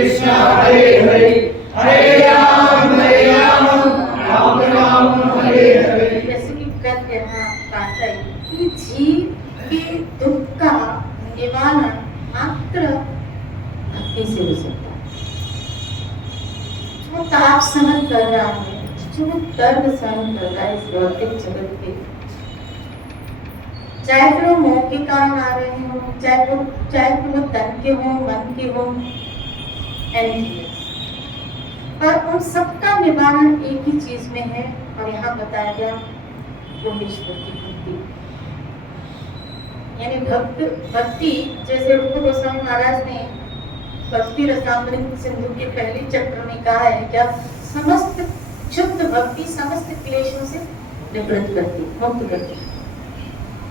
कृष्ण हरे हरे हरे राम राम राम हरे हरे। जैसे कि कल कहना पाता है कि जीव के दुख का निवारण मात्र भक्ति से हो सकता है। जो ताप सहन कर रहा है, जो दर्द सहन कर रहा है इस भौतिक जगत के, चाहे फिर वो मोह के कारण आ रहे हो, चाहे फिर वो तन के हो, मन के हो, anything else, पर उन सबका निवारण एक ही चीज में है और यहाँ बताया गया वो ईश्वर की भक्ति। यानी भक्ति जैसे रूप गोस्वामी महाराज ने भक्ति रसामृत सिंधु के पहले चक्र में कहा है क्या, समस्त शुद्ध भक्ति समस्त क्लेशों से निवृत्त करती, मुक्त करती,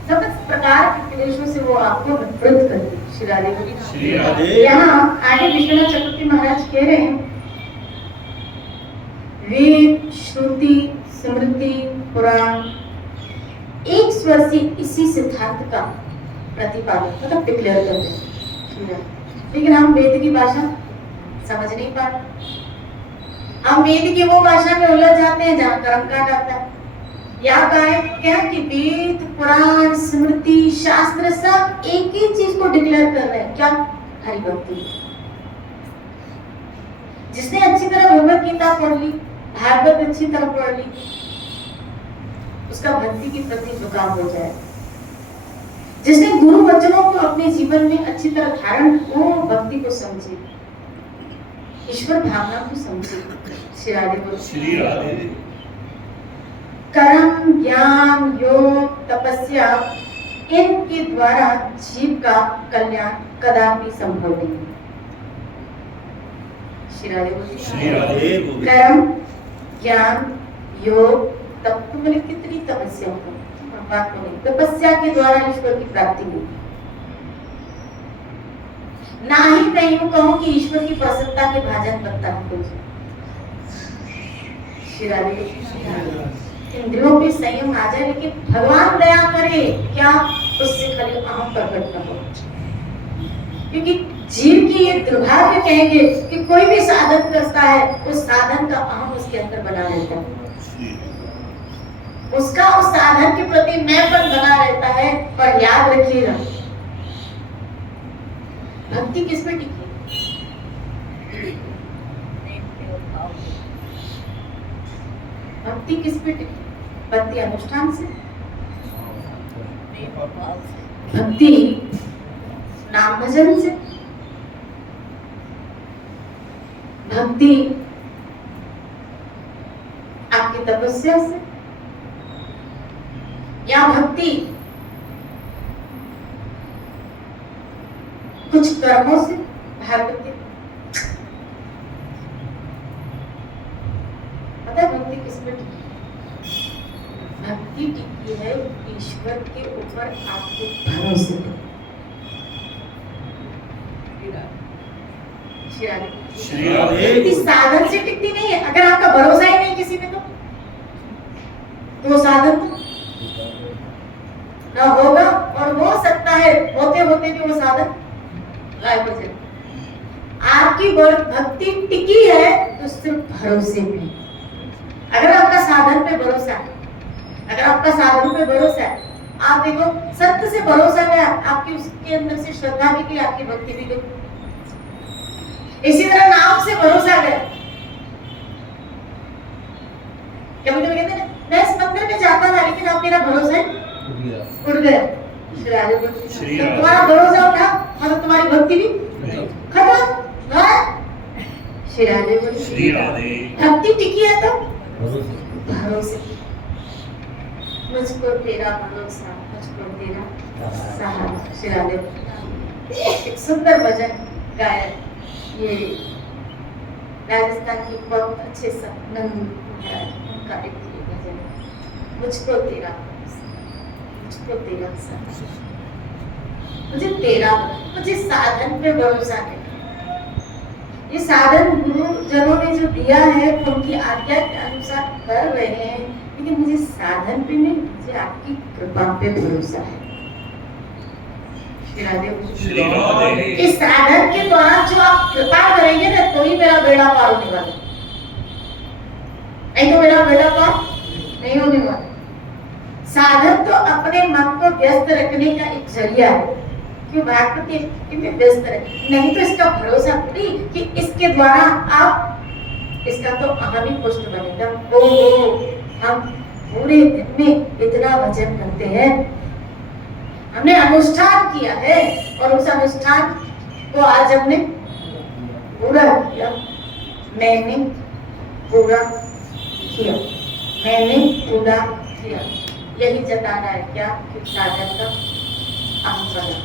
समस्त प्रकार के क्लेशों से वो आपको निवृत्त करती। श्री राधे। यहाँ आगे विश्वनाथ चक्रवर्ती महाराज कह रहे हैं, वेद श्रुति स्मृति पुराण एक स्वर से इसी सिद्धांत का प्रतिपादन मतलब डिक्लेयर करते हैं, लेकिन हम वेद की भाषा समझ नहीं पाते। हम वेद की वो भाषा में उलझ जाते हैं जहाँ कर्म कांड आता है। यहाँ कहा है क्या कि वेद पुराण स्मृति शास्त्र सब एक ही चीज को डिक्लेयर कर रहे हैं, क्या, हरि भक्ति। जिसने अच्छी तरह भगवत गीता पढ़ ली, भागवत अच्छी तरह पढ़ ली, उसका भक्ति के प्रति झुकाव हो जाए। जिसने गुरु वचनों को अपने जीवन में अच्छी तरह धारण, वो भक्ति को समझे, ईश्वर भावना को समझे। श्री राधे। कर्म ज्ञान योग तपस्या इनके द्वारा जीव का कल्याण कदापि संभव नहीं। श्री राधे। कर्म ज्ञान योग तप मैंने कितनी तपस्या हो, तपस्या के द्वारा ईश्वर की प्राप्ति हुई। ना ही मैं यूं कहूं कि ईश्वर की प्रसन्नता के भाजन बनता है। इंद्रियों पे संयम आ जाए, लेकिन भगवान दया करे क्या, उससे खाली अहम प्रकट न हो। क्योंकि जीव की ये दुर्भाग्य कहेंगे कि कोई भी साधन करता है, उस साधन का अहम उसके अंदर बना रहता है, उसका उस साधन के प्रति मैंपन बना रहता है। पर याद रखिएगा, भक्ति किस पे टिकी? भक्ति किस पे टिकी? भक्ति अनुष्ठान से, भक्ति नाम भजन से, भक्ति आपकी तपस्या से, या भक्ति कुछ कर्मों से? भागवती पता है भक्ति किस पे टिकी? भक्ति टिकी है ईश्वर के ऊपर आपके भरोसे पे। भक्ति साधन से टिकती नहीं है। अगर आपका भरोसा ही नहीं किसी पे, तो साधन ना होगा, और हो सकता है होते होते भी वो साधन गायब हो जाए। आपकी भक्ति टिकी है तो सिर्फ भरोसे पे। अगर आपका साधन पे भरोसा है, अगर आपका साधन पे भरोसा है, आप देखो सत्य से भरोसा है, आपकी उसके अंदर से श्रद्धा भी गई, आपकी भक्ति भी गई। इसी तरह नाम से भरोसा गया। कभी कभी कहते हैं मैं इस मंदिर में जाता था, लेकिन अब मेरा भरोसा है उड़ गया। तुम्हारा भरोसा उठा मतलब तुम्हारी भक्ति भी खत्म। श्री राधे। भक्ति टिकी है तो भरोसे, मुझको तेरा भरोसा, मुझको तेरा सहारा। श्री राधे। एक सुंदर भजन गाया, ये राजस्थान की बहुत अच्छे उनका एक भजन, मुझको तेरा, मुझको तेरा सहारा, मुझे तेरा, मुझे साधन पे भरोसा नहीं। ये साधन गुरु जनों ने जो दिया है उनकी आज्ञा के अनुसार कर रहे हैं, लेकिन मुझे साधन पे नहीं, मुझे आपकी कृपा पे भरोसा है। श्री राधे। इस साधन के द्वारा जो आप कृपा करेंगे ना, तो ही मेरा बेड़ा पार होने वाला, नहीं तो मेरा बेड़ा पार नहीं होने वाला। साधन तो अपने मन को व्यस्त रखने का एक जरिया है कि भागवत में व्यस्त रहे, नहीं तो इसका भरोसा थोड़ी कि इसके द्वारा आप, इसका तो अहम ही पुष्ट बनेगा। ओ हम पूरे दिन में इतना भजन करते हैं, हमने अनुष्ठान किया है और उस अनुष्ठान को आज हमने पूरा किया, मैंने पूरा किया, मैंने पूरा किया, यही जताना है क्या कि साधन का अहम बना।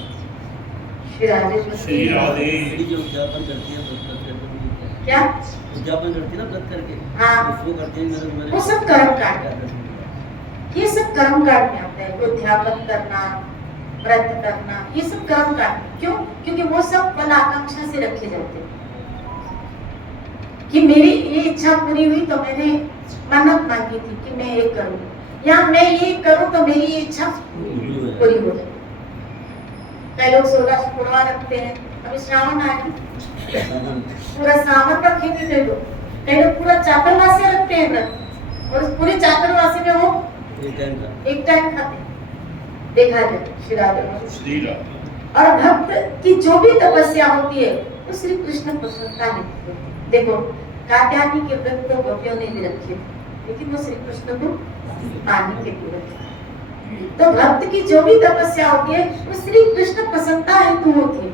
श्री राधे श्री राधे। जो उद्यापन करती है व्रत करके, क्या उद्यापन करती है ना व्रत करके, हाँ उसको करते हैं वो सब कर्म कांड, ये सब कर्म कांड में आता है। उद्यापन करना, व्रत करना, ये सब कर्म कांड। क्यों? क्योंकि वो सब फल आकांक्षा से रखे जाते हैं कि मेरी ये इच्छा पूरी हुई तो मैंने मन्नत मांगी थी कि मैं ये करूं, या मैं ये करूं तो मेरी ये इच्छा पूरी हो जाए। कई लोग 16 शुक्रवार रखते हैं, अभी श्रावण आ गया, पूरा सावन रखेंगे कई लोग पूरा चातुर्मास्य रखते हैं व्रत, और उस पूरे चातुर्मास्य में वो एक टाइम खाते हैं, देखा जाए। श्री राधे। श्री राधे। और भक्त की जो भी तपस्या होती है वो श्री कृष्ण प्रसन्नता होती है। देखो कात्यायनी के व्रत तो गोपियों ने भी रखे, लेकिन वो श्री कृष्ण को पाने के लिए रखे। तो भक्त की जो भी तपस्या होती है वो श्री कृष्ण प्रसन्नता हेतु होती है,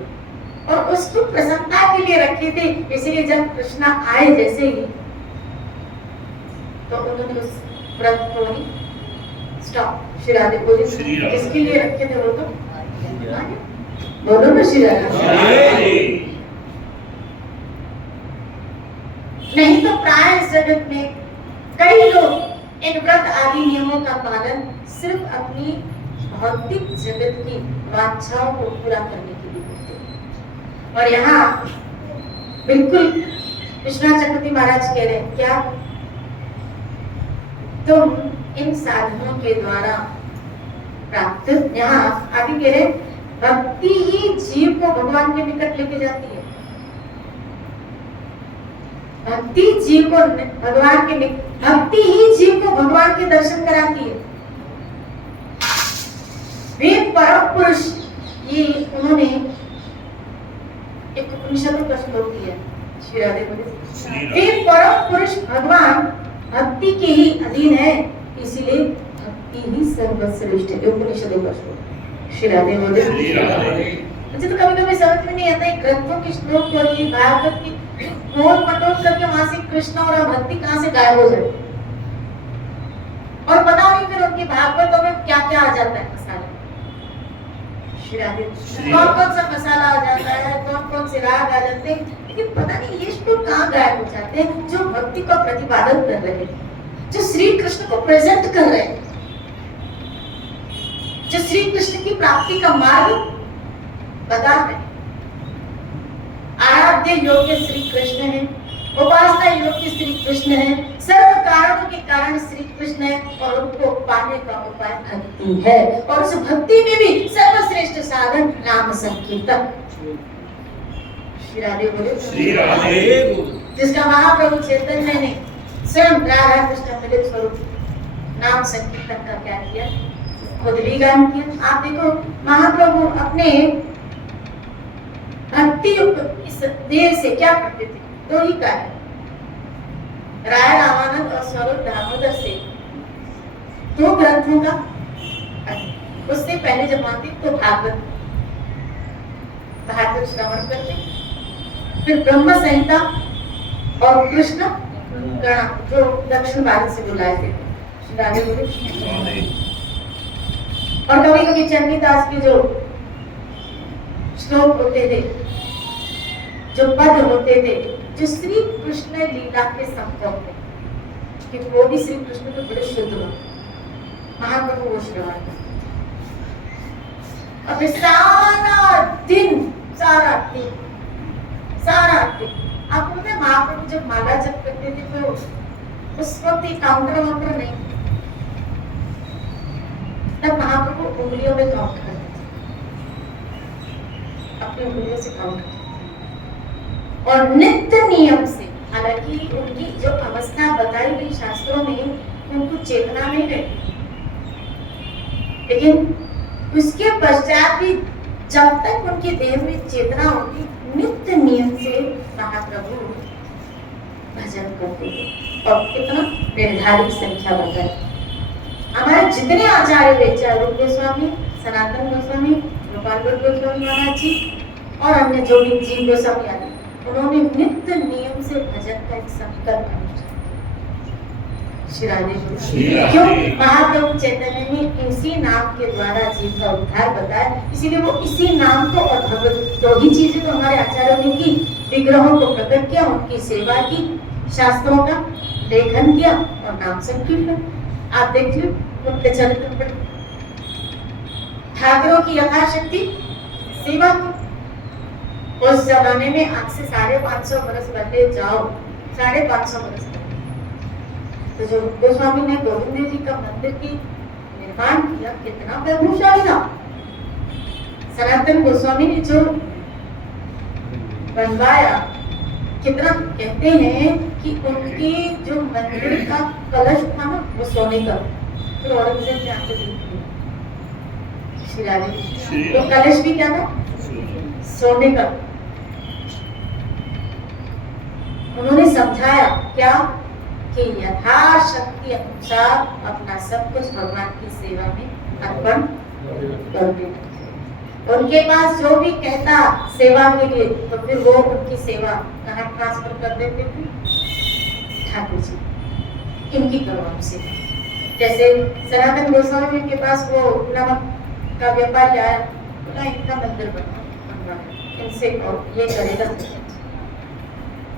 और उसको प्रसन्नता के लिए रखे थे। इसलिए जब कृष्ण आए जैसे ही, तो उन्होंने उस व्रत को ही स्टॉप। श्री राधे बोले इसके लिए रखे थे वो, तो बोलो ना श्री राधे। नहीं तो प्राय इस जगत में कई लोग इन व्रत आदि नियमों का पालन सिर्फ अपनी भौतिक जगत की वांछाओं को पूरा करने के लिए करते हैं। और यहाँ बिल्कुल विश्वनाथ चक्रवर्ती महाराज कह रहे हैं, क्या तुम इन साधनों के द्वारा प्राप्त, यहाँ आगे कह रहे भक्ति ही जीव को भगवान के निकट लेके जाती है। भक्ति जीव को भगवान के, भक्ति ही जीव को भगवान के दर्शन कराती है। वे परम पुरुष, ये उन्होंने एक उपनिषदों का श्लोक दिया, श्री राधे बोले वे परम पुरुष भगवान भक्ति के ही अधीन है, इसीलिए भक्ति ही सर्वश्रेष्ठ है। उपनिषदों का श्लोक, श्री राधे बोले। मुझे तो कभी कभी समझ में नहीं आता है ग्रंथों के श्लोक और ये भागवत की गोल मटोल करके वहां से कृष्ण और भक्ति कहां से गायब हो जाए, और पता नहीं फिर उनकी भागवतों में क्या क्या आ जाता है मसाला। श्री राधे। कौन कौन सा मसाला आ जाता है, कौन कौन से राग आ जाते हैं, लेकिन पता नहीं ये श्लोक कहाँ गायब हो जाते हैं जो भक्ति का प्रतिपादन कर रहे हैं, जो श्री कृष्ण को प्रेजेंट कर रहे हैं, जो श्री कृष्ण की प्राप्ति का मार्ग बता रहे हैं। आराध्य योग्य श्री कृष्ण है, उपासना योग्य श्री कृष्ण है, सर्व कारणों के कारण श्री कृष्ण है, और उनको पाने का उपाय भक्ति है। और उस भक्ति में भी सर्वश्रेष्ठ साधन नाम संकीर्तन। श्री राधे बोले। श्री राधे। जिसका महाप्रभु चैतन्य ने स्वयं राधा कृष्ण मिलित स्वरूप नाम संकीर्तन का क्या किया, खुद भी गान किया। आप देखो महाप्रभु अपने भक्ति युक्त इस देह से क्या करते थे, दो ही कार्य, राय रामानंद और स्वरूप दामोदर से दो ग्रंथों का, उससे पहले जब मानते तो भागवत श्रवण करते, फिर ब्रह्म संहिता और कृष्ण गणा जो दक्षिण भारत से बुलाए थे। और कभी कभी चंडीदास के जो श्लोक होते थे, जो पद होते थे, जो श्री कृष्ण लीला के संभव थे, कि वो भी श्री कृष्ण के बड़े शुद्ध हो, महाप्रभु वो श्रवण करते। अब सारा दिन आपको पता है महाप्रभु जब माला जप करते थे तो उस वक्त काउंटर वाउंटर नहीं, तब महाप्रभु उंगलियों में काउंट करते थे, अपनी उंगलियों से काउंट करते थे। और नित्य नियम से, हालांकि उनकी जो अवस्था बताई गई शास्त्रों में उनको चेतना नहीं रहती, लेकिन उसके पश्चात भी जब तक उनकी देह में चेतना होगी नित्य नियम से महाप्रभु भजन करते हैं। और कितना निर्धारित संख्या बताए। हमारे जितने आचार्य थे, चाहे रूप गोस्वामी, सनातन गोस्वामी, गोपाल भट्ट गोस्वामी महाराज जी और अन्य जो भी जीव गोस्वामी आदि, उन्होंने नित्य नियम से भजन का एक संकल्प श्री राधे राधे। क्यों? महाप्रभु चैतन्य ने इसी नाम के द्वारा जीव का उद्धार बताया, इसीलिए वो इसी नाम को और भगवत दो ही चीजें तो हमारे आचार्यों ने की, विग्रहों को प्रकट किया, उनकी सेवा की, शास्त्रों का लेखन किया और नाम संकीर्तन। आप देख लो उनके चरित्र पर ठाकुरों की यथाशक्ति सेवा की। उस जमाने में आज से 550 वर्ष पहले जाओ, 550 वर्ष पहले तो जो गोस्वामी ने गोविंद देव जी का मंदिर की निर्माण किया, कितना प्रभावशाली था। सनातन गोस्वामी ने जो बनवाया, कितना कहते हैं कि उनकी जो मंदिर का कलश था ना वो सोने का, फिर औरंगजेब ने आके देखा श्री राधे, तो कलश भी क्या था? सोने का। उन्होंने समझाया क्या कि यथाशक्ति अनुसार अपना सब कुछ भगवान की सेवा में अर्पण कर देना। उनके पास जो भी कहता सेवा के लिए, तो फिर वो उनकी सेवा कहाँ ट्रांसफर कर देते थे? ठाकुर जी, इनकी करो हमसे। जैसे सनातन गोस्वामी के पास वो नमक का व्यापार आया, बोला इनका मंदिर बनवा, इनसे और ये करेगा,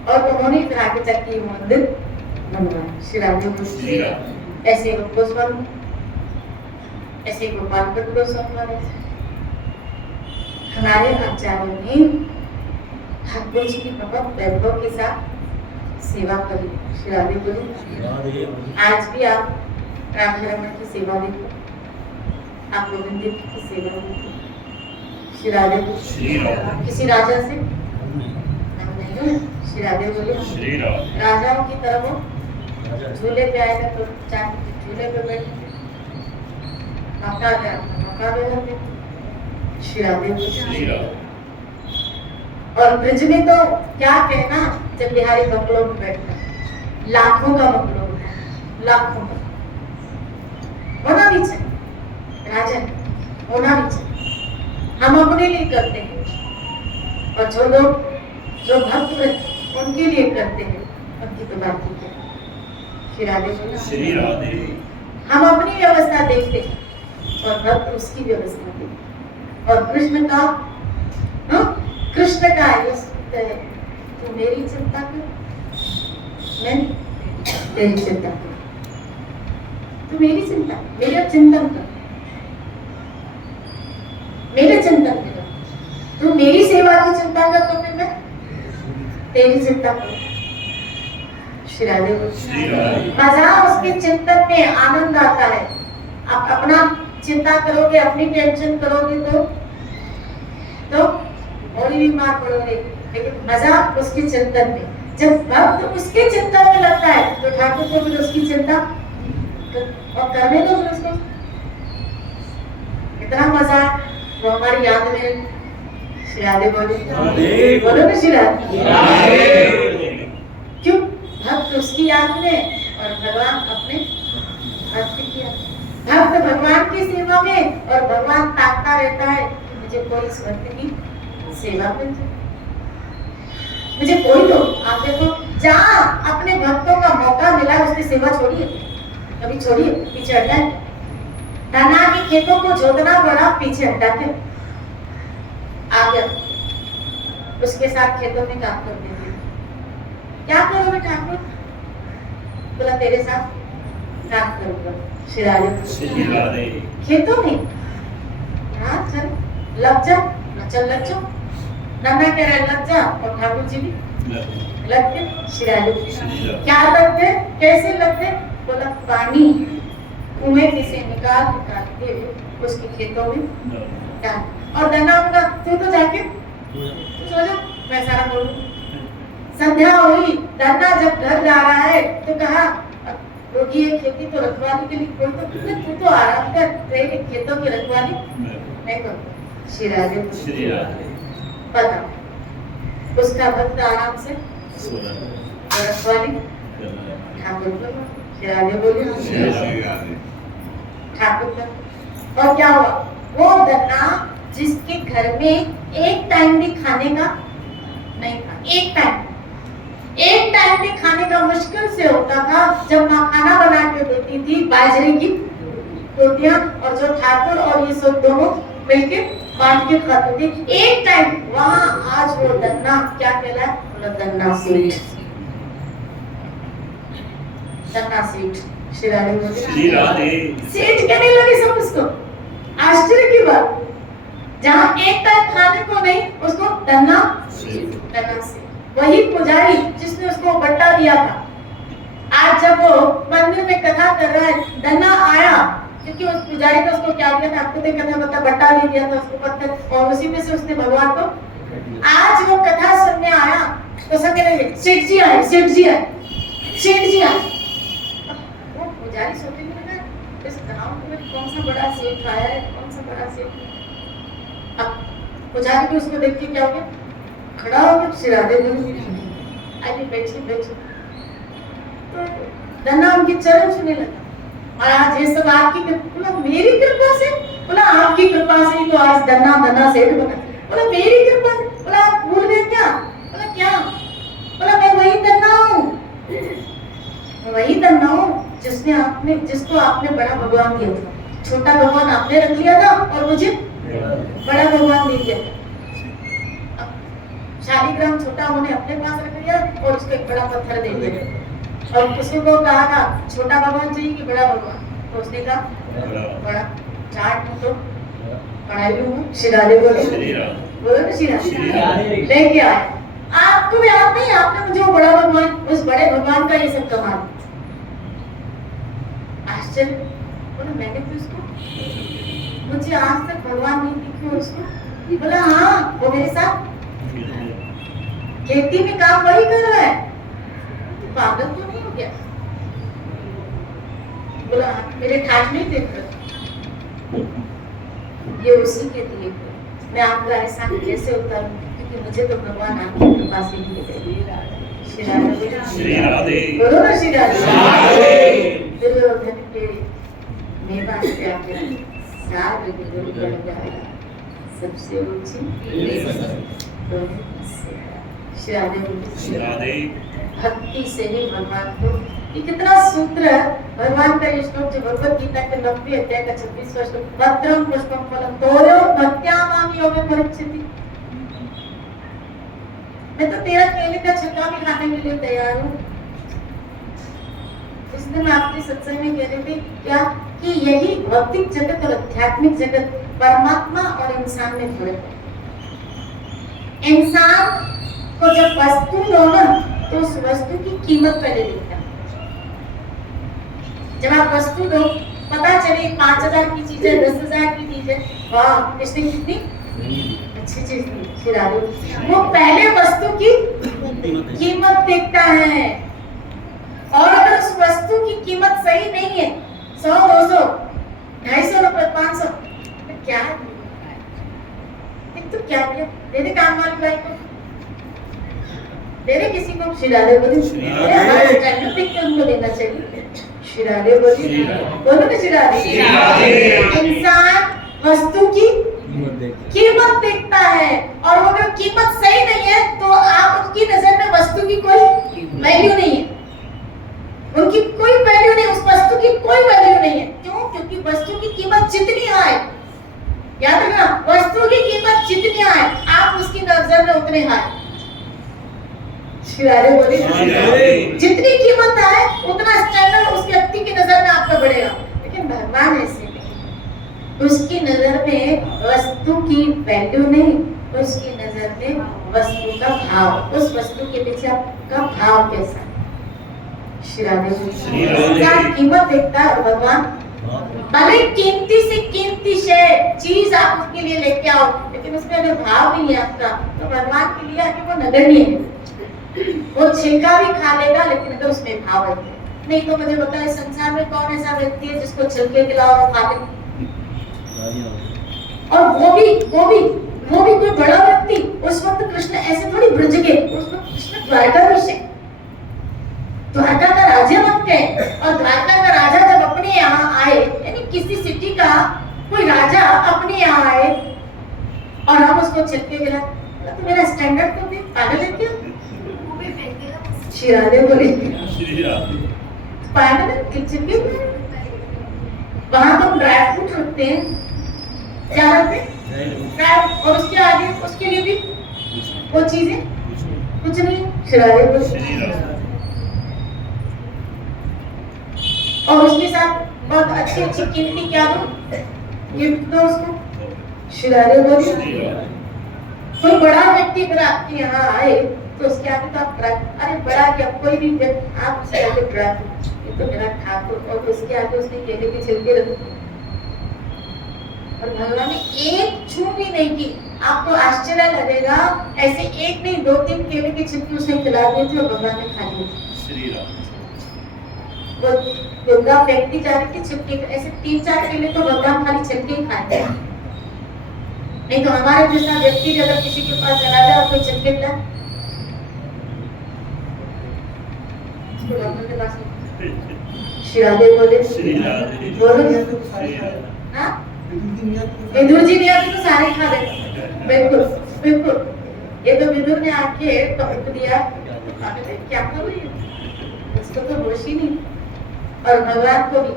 और उन्होंने फिर आगे चल के मंदिर बनवाया श्री राधे। ऐसे गोस्वामी, ऐसे गोपाल भट्ट गोस्वामी महाराज, हमारे आचार्यों ने ठाकुर जी की बहुत वैभव के साथ सेवा करी श्री राधे बोली। आज भी आप राधा रमन की सेवा देखो, आप गोविंद देव की सेवा देखो श्री राधे। किसी राजा से नहीं, श्री राधे बोले राजाओं की तरह वो झूले पे आएगा तो झूले पे बैठेंगे, मौका पे मौका पे रहते श्री राधे। और ब्रिज में तो क्या कहना, जब बिहारी बंगलों में बैठता, लाखों का बंगलों होता है, लाखों का होना भी चाहिए, राजन होना भी चाहिए। हम अपने लिए करते हैं और जो लोग जो भक्त उनके लिए करते हैं, उनकी तो बात ही क्या। श्री राधे। हम अपनी व्यवस्था देखते हैं और भक्त उसकी व्यवस्था देखते। और कृष्ण का ये सूत्र है, तू मेरी चिंता कर, मैं तेरी चिंता कर, तू मेरी चिंता, मेरा चिंतन कर, मेरे चिंतन कर, तू मेरी सेवा की चिंता कर तो फिर मैं तेरी चिंता कर। श्री राधे। मजा उसके चिंतन में आनंद आता है। आप अपना चिंता करोगे, अपनी टेंशन करोगे तो और भी बीमार पड़ोगे, लेकिन मजा उसके चिंतन में। जब भक्त उसके चिंतन में लगता है तो ठाकुर को फिर उसकी चिंता और करने दो फिर उसको, इतना मजा वो हमारी याद में। श्री राधे बोलो ना श्री राधे। क्यों? भक्त उसकी याद में और भगवान अपने भक्त की याद। भक्त भगवान की सेवा में और भगवान ताकता रहता है कि मुझे कोई इस भक्त की सेवा मिल जाए, मुझे कोई दो। आप देखो जहाँ अपने भक्तों का मौका मिला उसकी सेवा छोड़िए, कभी छोड़िए, पीछे हटाए। धना के खेतों को जोतना बड़ा, पीछे हटाते आ गया, उसके साथ खेतों में काम कर देते। क्या करोगे ठाकुर? बोला तेरे साथ काम करूंगा। श्री राधे। खेतों में हाँ चल लग जा, चल लग जाओ। नन्ना कह रहा है लग जा, और ठाकुर जी भी लग गए। श्री राधे। क्या लग गए? कैसे लग गए? बोला पानी कुएं में से निकाल के उसके खेतों में डाल। और नन्ना होगा तू तो जाके सो जा, मैं सारा बोलूं। संध्या हुई, धन्ना जब घर जा रहा है तो कहा रोगी ये खेती तो रखवाली के लिए कोई तो तू तो आराम कर, तेरे खेतों की रखवाली मैं करूँ। श्री राधे श्री राधे पता उसका भक्त आराम से सोना रखवाली ठाकुर को श्री राधे बोले श्री राधे ठाकुर का। और क्या हुआ, वो धन्ना जिसके घर में एक टाइम भी खाने का नहीं था, एक टाइम भी खाने का मुश्किल से होता था, जब माँ खाना बना के देती थी बाजरे की रोटियां, और जो ठाकुर और ये सब दोनों मिलके बांट के खाते थे एक टाइम, वहाँ आज वो धन्ना क्या कहलाए, बोला धन्ना सेठ, धन्ना सेठ। श्री राधे बोले श्री राधे सेठ कहने लगे सब उसको। आश्चर्य की बात, जहाँ एक टाइम खाने को नहीं उसको धन्ना से। वही पुजारी जिसने उसको बट्टा दिया था, आज जब वो मंदिर में कथा कर रहा है, धन्ना आया क्योंकि उस पुजारी ने उसको क्या दिया था, आपको तो कथा बता बट्टा दे दिया था उसको पत्थर, और उसी में से उसने भगवान को, आज वो कथा सुनने आया तो सब कहने लगे सेठ जी आए, सेठ जी आए, सेठ जी आए। वो पुजारी सोचने लगा इस गांव में कौन सा बड़ा सेठ आया है, कौन सा बड़ा सेठ। अब पुजारी को उसको देख के क्या हो गया, खड़ा हो गया, श्री राधे बोली आइए बैठिए बैठिए। तो धन्ना उनके चरण छूने लगा, महाराज ये सब आपकी कृपा, मेरी कृपा से, बोला आपकी कृपा से ही तो आज धन्ना धन्ना सेठ बना, बोला मेरी कृपा से, बोला आप भूल गए क्या, बोला क्या, बोला मैं वही धन्ना हूँ, वही धन्ना हूँ जिसको आपने बड़ा भगवान दिया था, छोटा भगवान आपने रख लिया था और मुझे बड़ा भगवान दे दिया। शालिग्राम छोटा उन्होंने अपने पास रख लिया और उसको एक बड़ा पत्थर दे दिया, और किसी को कहा था छोटा भगवान चाहिए कि बड़ा भगवान, तो उसने कहा बड़ा, चाट में तो पढ़ाई हूँ। श्री राधे बोले बोलो ना श्री राधे लेके आए। आपको भी याद नहीं, आपने मुझे वो बड़ा भगवान, उस बड़े भगवान का ये सब कमाल। आश्चर्य, बोला मैंने तो उसको, मुझे आज तक भगवान नहीं दिखे उसको, बोला हाँ वो मेरे साथ खेती में काम वही कर रहा है, पागल तो नहीं हो गया, बोला मेरे ठाठ नहीं देख रहे, ये उसी के दिए, मैं आपका एहसान कैसे उतारूं, क्योंकि मुझे तो भगवान आपकी कृपा से ही मिले। श्री राधे बोलो ना श्री राधे। दुर्योधन के मेवा से आगे साग गुरु बन जाएगा, सबसे ऊंची श्री राधे। भक्ति से ही भगवान को, ये कितना सूत्र है भगवान का ये श्लोक जो भगवत गीता के 90 अध्याय का 26वां श्लोक, पत्रम पुष्पम फलम तोयो भक्त्या माम योगे परिचिति। मैं तो तेरा केले का छिलका भी खाने के लिए तैयार हूँ। इस दिन आपके सत्संग में कह रहे थे क्या कि यही भौतिक जगत और आध्यात्मिक जगत, परमात्मा और इंसान में फर्क है। इंसान को जब वस्तु लो ना तो उस वस्तु की कीमत पहले देखता है। जब आप वस्तु दो, पता चले 5000 की चीज है, 10,000 की चीज है, वाह इसने कितनी अच्छी चीज दी, श्री राधे। वो पहले वस्तु की कीमत देखता है, और अगर उस वस्तु की कीमत सही नहीं है, 100, 200, 250 रुपए, 500, तो क्या है, तो क्या दिया, दे दे काम वाली भाई को, दे दे किसी को। श्री राधे बोली उनको देना चाहिए। श्री राधे बोली बोलो ना श्री राधे। इंसान वस्तु की कीमत देखता है, और वो अगर कीमत सही नहीं है तो आप उसकी नजर में वस्तु की कोई वैल्यू नहीं है, उनकी कोई वैल्यू नहीं, उस वस्तु की कोई वैल्यू नहीं है। क्यों? क्योंकि वस्तु की कीमत जितनी आए, याद रखना, वस्तु की कीमत जितनी आए आप उसकी नजर में उतने आए। श्री राधे बोली जितनी कीमत आए उतना स्टैंडर्ड उस व्यक्ति की नजर में आपका बढ़ेगा। लेकिन भगवान ऐसे नहीं, उसकी नजर में वस्तु की वैल्यू नहीं, उसकी नजर में वस्तु का भाव, उस वस्तु के पीछे आपका भाव कैसा है। श्री राधे बोली कीमत देखता है भगवान, भले कीमती से कीमती चीज आप उसके लिए लेके आओ, लेकिन उसमें अगर भाव नहीं है आपका तो भगवान के लिए आके वो नगण्य है। वो छिलका भी खा लेगा लेकिन अगर उसमें भाव है। नहीं तो मुझे बताए संसार में कौन ऐसा व्यक्ति है जिसको छिलके खिलाओ और खा ले? और वो भी कोई बड़ा व्यक्ति। उस वक्त कृष्ण ऐसे थोड़ी ब्रज के, उस वक्त कृष्ण द्वारकाधीश है, द्वारका का राजा बन गए। और द्वारका का राजा जब अपने यहाँ आए, यानी किसी सिटी का कोई राजा अपने यहाँ आए और हम उसको छिलके खिलाए, तो मेरा स्टैंडर्ड तो भी पागल है क्या? शिरादे बोले पागल है छिलके। वहां तो ड्राई फ्रूट रखते हैं, क्या रखते हैं? और उसके आगे उसके लिए भी वो चीजें कुछ नहीं। शिरादे बोले और उसके साथ बहुत अच्छी अच्छी कीमती क्या दो, गिफ्ट दो उसको। शिरादे बोले कोई बड़ा व्यक्ति अगर आपके यहाँ आए तो उसके आगे तो आप अरे बड़ा क्या, कोई भी व्यक्ति आप उसके आगे ड्राई फ्रूट, ये तो मेरा ठाकुर, और उसके आगे उसने केले के छिलके रखे और भगवान ने एक छू भी नहीं की। आपको आश्चर्य लगेगा, ऐसे एक नहीं 2-3 केले के छिलके उसने खिला दिए थे और भगवान ने खा लिए। वो दुर्गा व्यक्ति जा रही थी छिलके, ऐसे 3-4 केले तो भगवान खाली छिलके ही खाते हैं। नहीं तो हमारे जैसा व्यक्ति अगर किसी के पास चला जाए और कोई छिलके खिलाए, भगवान के पास शिरादे बोले बोलो हाँ, विदुर जी ने आके तो सारे खा लेते। बिल्कुल बिल्कुल, ये तो विदुर ने आके टपक दिया, क्या करूँ इसको तो होश ही नहीं। और भगवान को भी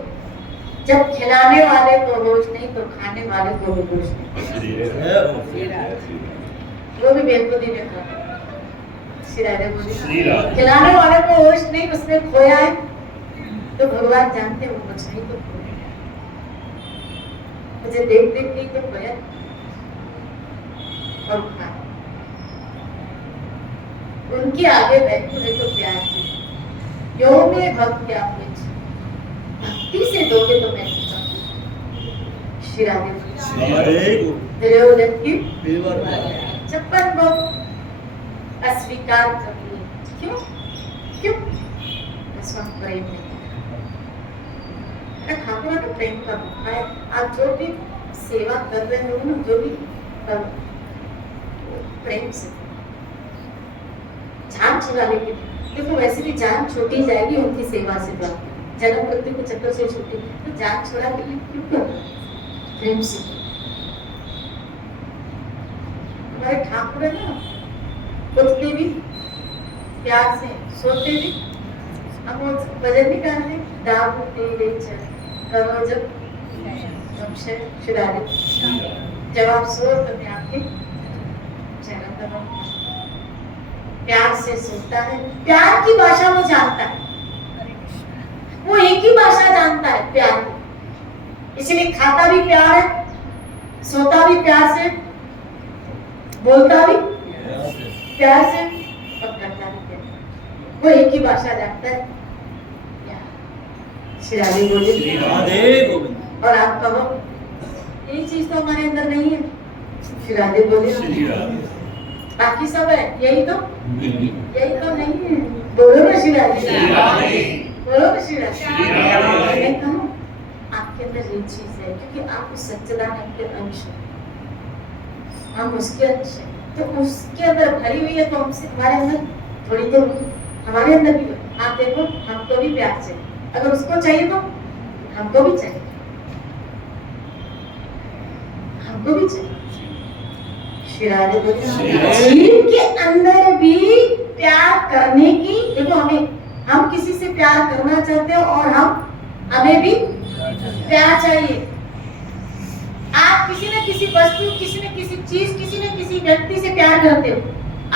जब खिलाने वाले को होश नहीं तो खाने वाले को भी होश नहीं, वो भी बेखुदी में खा। शिरादे बोले खिलाने वाले को होश नहीं, उसने खोया है तो भगवान जानते वो कुछ नहीं तो खोया, मुझे देख देख नहीं तो खोया और खा। उनके आगे बैठे हुए तो प्यार की योग में भक्त क्या भक्ति से दोगे तो मैं शिरादे की छप्पन भोग अस्वीकार कर दिए। क्यों क्यों? प्रेम नहीं, ठाकुर का प्रेम का भूखा है। आप जो भी सेवा कर रहे हो ना, जो भी प्रेम से जान छुड़ाने के लिए, देखो वैसे भी जान छूटी जाएगी उनकी सेवा से, तो जन्म मृत्यु के चक्कर से छूटी, तो जान छुड़ा के लिए क्यों कर? प्रेम से। हमारे ठाकुर है ना, उठते भी प्यार से, सोते भी हम भजन भी गाते, दाग तेरे चरण करो जब शिरादे, जब आप सो तो मैं आपके चरण दबाऊं। प्यार से सोता है, प्यार की भाषा वो जानता है, वो एक ही भाषा जानता है प्यार की, इसलिए खाता भी प्यार है, सोता भी प्यार से, बोलता भी प्यार से और करता भी प्यार। वो एक ही भाषा जानता है। शिरादे बोले और आप कहो ये चीज तो हमारे अंदर नहीं है। शिरादे बोले बाकी सब है, यही तो नहीं है। बोलो ना शिरादे, बोलो ना शिरादे। आपके अंदर ये चीज है क्योंकि आप उस सच्चिदानंद के अंश हैं, हम उसके अंश हैं, तो उसके अंदर भरी हुई है तो हमसे हमारे अंदर थोड़ी तो हमारे अंदर भी। आप देखो हमको भी प्यार चाहिए, अगर उसको चाहिए तो हमको भी चाहिए, हमको भी चाहिए। शिरादे जीव के अंदर भी प्यार करने की, देखो हम किसी से प्यार करना चाहते हो और हमें भी प्यार चाहिए। आप किसी न किसी वस्तु, किसी न किसी चीज, किसी न किसी व्यक्ति से प्यार करते हो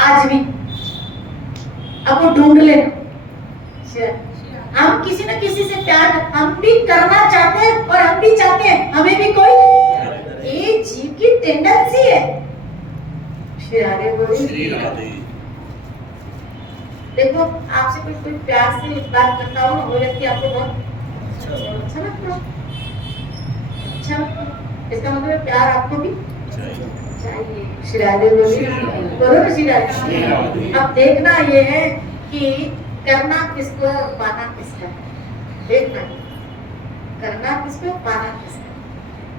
आज भी, आपको ढूंढ लेना। हम किसी न किसी से प्यार हम भी करना चाहते हैं और हम भी चाहते हैं हमें भी कोई, ये जीव की टेंडेंसी है। शिरादे बोले देखो आपसे कोई प्यार से बात करता हो, वो व्यक्ति आपको बहुत अच्छा लगता है, अच्छा लगता है, इसका मतलब प्यार आपको भी चाहिए। शिरादे बोले बोलो ना शिरादे। अब देखना ये है कि करना किसको है और पाना किसका है। देखना करना किसको पाना किसका,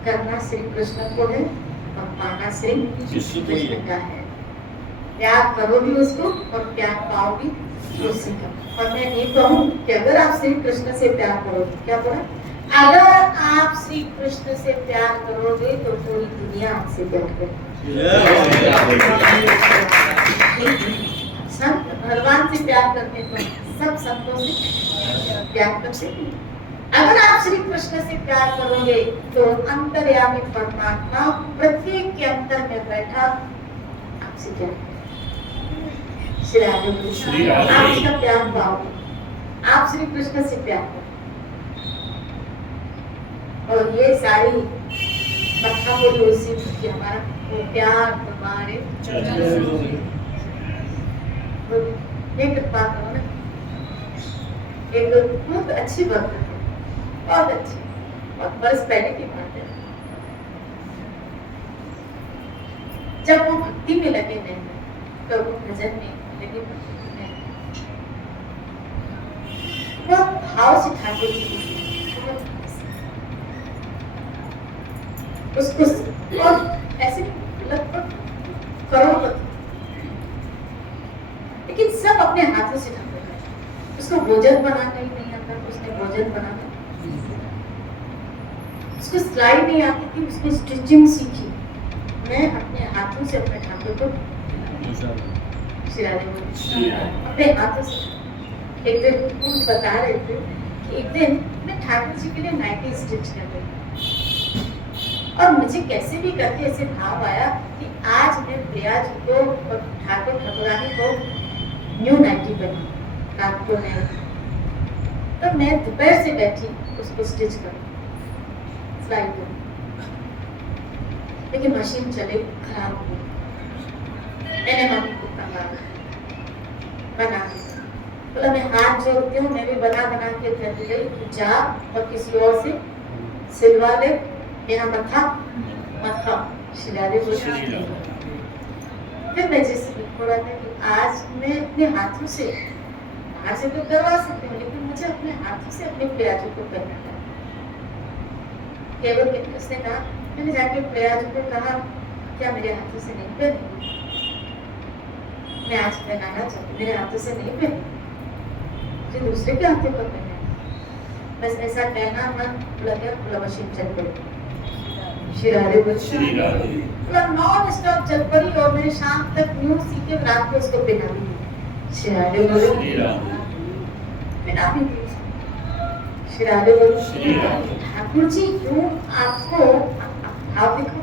करना श्री कृष्ण को है और पाना श्री कृष्ण का है। प्यार करोगी उसको और प्यार पाओगी उसी का। और मैं ये कहूँ कि अगर आप श्री कृष्ण से प्यार करोगे, क्या बोला, अगर आप श्री कृष्ण से प्यार करोगे तो पूरी दुनिया आपसे प्यार करेगी। संत भगवान से प्यार करते तो सब संतों से प्यार करते हैं। अगर आप श्री कृष्ण से प्यार करोगे तो अंतर्यामी परमात्मा प्रत्येक के अंतर में बैठा आपसे प्यार करेगा। श्री राधे आप इसका प्यार पाओगे, आप श्री कृष्ण से प्यार करो। और ये सारी कथा बोली उसी की, हमारा वो प्यार तुम्हारे एक बात करो ना, एक बहुत अच्छी बात है, बहुत अच्छी, बहुत बरस पहले की बात है। जब वो भक्ति में लगे नहीं तो वो भजन में लगे, बहुत भाव से ठाकुर जी उसको, और ऐसे लगभग करोड़पति, लेकिन सब अपने हाथों से ठाकुर है। उसको भोजन बनाना ही नहीं आता, उसने भोजन बनाना, उसको सिलाई नहीं आती थी, उसने स्टिचिंग सीखी। मैं अपने हाथों से अपने ठाकुर को अपने हाथों से। एक दिन कुछ बता रहे थे कि एक दिन मैं ठाकुर जी के लिए नाइटी स्टिच कर रही थी और मुझे कैसे भी करके ऐसे भाव आया कि आज मैं प्रिया जी को और ठाकुर ठाकुरानी को न्यू नाइटी पहनी, रात को नहीं। तो मैं दोपहर से बैठी उसको स्टिच करूं, सिलाई करूं, लेकिन मशीन चले खराब हो गई। मैंने मम्मी को कहा बना, बोला मैं हाथ जोड़ती हूँ, मैं भी बना बना के कर दी गई, तू जा और किसी और से सिलवा ले, मेरा मथा मत खा। शिलारे को फिर मैं जैसे बोला था कि आज मैं अपने हाथों से, बाहर से तो करवा सकती हूँ, लेकिन मुझे अपने हाथों से अपने प्रियाजू को करना है। केवल उसने कहा, मैंने जाके प्रियाजू को कहा क्या मेरे हाथों से नहीं पहनी, मैं आज पहनाना चाहती, मेरे हाथों से नहीं पहनी, मुझे दूसरे के हाथों पर पहना। बस ऐसा कहना मन लगे, पूरा मशीन चल पड़ी। शिरारे पूरा नॉन स्टॉप चल पड़ी और मेरे शाम तक न्यू सीखे, रात को उसको पहना भी। शिरारे बोलो पहना भी। शिरारे बोलो ठाकुर जी क्यों आपको आप दिखो,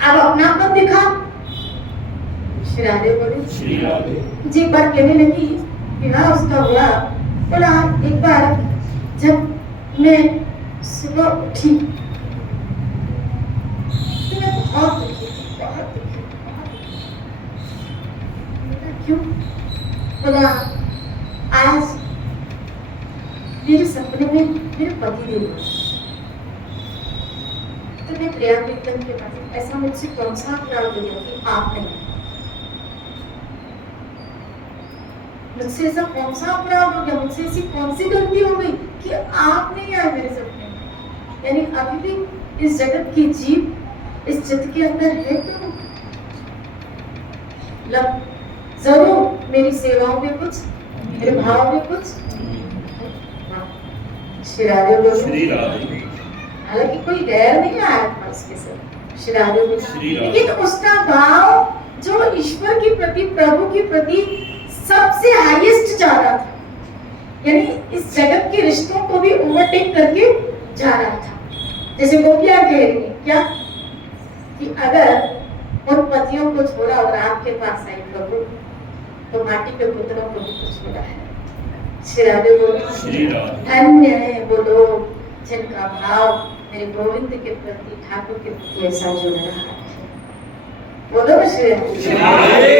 आप अपनापन दिखा। शिरारे बोले जी। एक बार कहने लगी विवाह उसका हुआ, बोला एक बार जब मैं सुबह उठी तो मैं बहुत दुखी थी, बहुत दुखी, बहुत दुखी। क्यों? बोला आज मेरे सपने में मेरे पति देव, तो मैं प्रिया कीर्तन के बाद ऐसा मुझसे कौन सा अपराध हो गया कि आप नहीं, मुझसे ऐसा कौन सा अपराध हो गया, मुझसे ऐसी कौन सी गलती हो गई कि आप नहीं आए मेरे सपने में। यानी अभी भी इस जगत की जीव इस चित्त के अंदर है तो जरूर मेरी सेवाओं में कुछ, मेरे भाव में कुछ। श्री राधे बोलो, हालांकि कोई गैर नहीं आया था उसके साथ। श्री राधे बोलो, लेकिन उसका भाव जो ईश्वर के प्रति, प्रभु के प्रति सबसे हाईएस्ट जा रहा था, यानी इस जगत के रिश्तों को भी ओवरटेक करके जा रहा था। जैसे गोपियां कह रही है क्या कि अगर उन पतियों को छोड़ा और आपके पास आई प्रभु, तो माटी के पुत्रों को भी कुछ मिला है। श्री राधे बोलो, धन्य है वो लोग जिनका भाव मेरे गोविंद के प्रति, ठाकुर के प्रति ऐसा जुड़ रहा है। बोलो श्री राधे।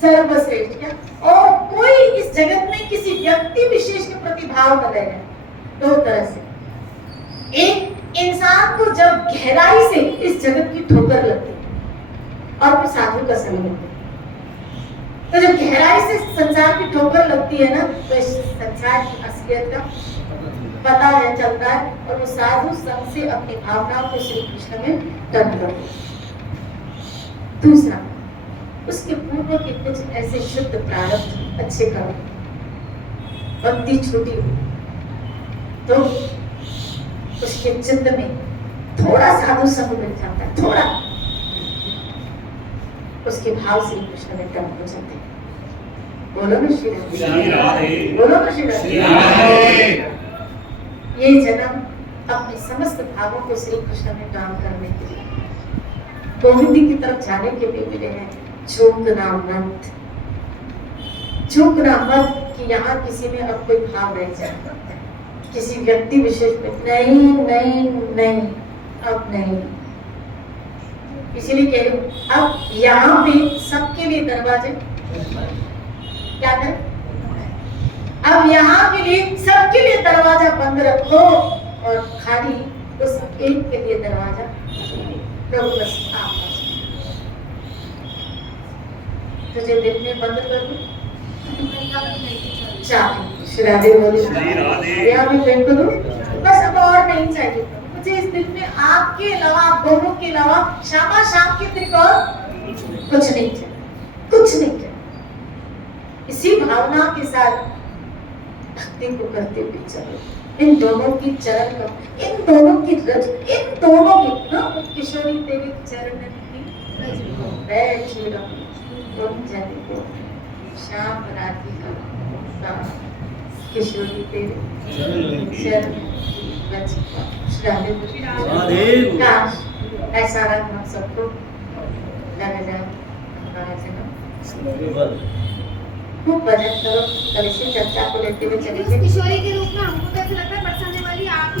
सर्वश्रेष्ठ क्या, और कोई इस जगत में किसी व्यक्ति विशेष के प्रति भाव न रहे। दो तरह से, एक इंसान को जब गहराई से इस जगत की ठोकर लगती है और फिर साधु का संग होता है, तो जब गहराई से संसार की ठोकर लगती है ना, तो इस संसार की असलियत का पता है चलता है, और वो साधु संग से अपनी भावनाओं को श्री कृष्ण में टर्न कर देते। दूसरा, उसके पूर्व के कुछ ऐसे शुद्ध प्रारब्ध अच्छे कर्म, भक्ति छूटी हो तो उसके चित्त में थोड़ा साधु संग मिल जाता है, थोड़ा, उसके भाव श्री कृष्ण में टर्न हो जाते हैं। बोलो ना श्री राधे, बोलो ना श्री राधे। ये जन्म अपने समस्त भावों को श्री कृष्ण में काम करने के लिए, गोविंद की तरफ जाने के लिए मिले हैं। चूकना मत, चूकना मत कि यहाँ किसी में अब कोई भाव रह जाए, किसी व्यक्ति विशेष में, नहीं नहीं नहीं, अब नहीं। इसीलिए कह रही हूँ, अब यहाँ पे सबके लिए दरवाजे क्या करें, अब यहाँ के लिए सबके लिए दरवाजा बंद रखो और खाली उस एक के लिए दरवाजा प्रभु बस आप तुझे दिल में बंद कर दूं, चाहे श्री राधे बोले, यहाँ भी पेट करूं, बस अब और नहीं चाहिए मुझे इस दिल में आपके अलावा, आप दोनों के अलावा शामा शाम के दिन और कुछ नहीं चाहिए, कुछ नहीं चाहिए। इसी भावना के साथ भक्ति को करते हुए चलो। इन दोनों की चरण का, इन दोनों की रज, इन दोनों की ना, किशोरी तेरे चरण की रज को बैठ तुम जन को शाम रात्रि का किशोरी तेरे चरण की रज को। काश ऐसा रंग हम सबको लग जाए हमारा जन्म। खूब भजन करो, कल से चर्चा को लेते हुए चले थे। किशोरी के रूप में